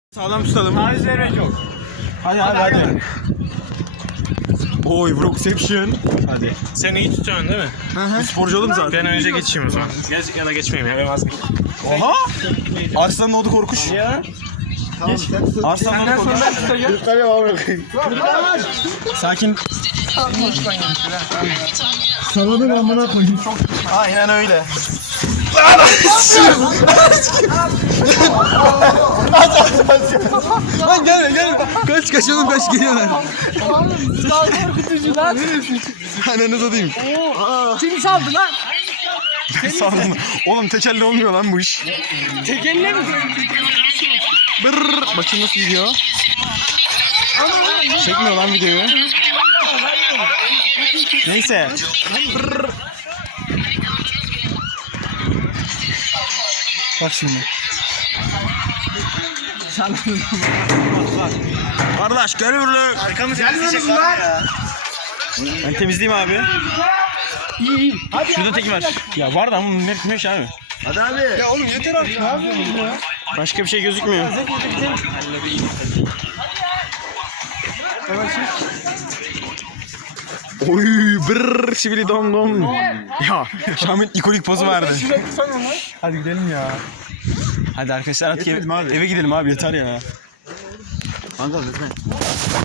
Sağlam tutalım. Taviz vermek yok. Hadi. Oy Brookception. Hadi. Sen iyi tutuyorsun değil mi? Biz sporcu oğlum zaten. Ben önce geçeyim o zaman. Ya da geçmeyeyim ya. Ben vazgeçeyim. Oha! Arslan oldu korkuş. Ya. Arslan oldu korkuş. Sakin. Salonun amına koyayım. Aynen öyle. Lan gelme. Kaç oğlum kaç geliyorlar. Daha korkutucu lan. Ananı satayım. Kim saldı lan? Sağlam. Oğlum tekerle olmuyor lan bu iş. Tekerle mi? Brrr. Bakayım nasıl gidiyor. Çekmiyor lan videoyu. Neyse. Brrr. Bak şimdi. Kardeş gel buraya. Arkamızı temizleyecek var ya. Ben temizleyeyim abi. İyi. Hadi Şurada tek var. Ya var da ama bunun hepsi abi. Hadi abi. Ya oğlum yeter artık. Ne yapıyorsun ya? Başka bir şey gözükmüyor. Oy brrr şibili dom dom. Ya Şamil ikonik pozu verdi. Hadi gidelim ya. Hadi arkadaşlar artık eve gidelim abi yeter ya.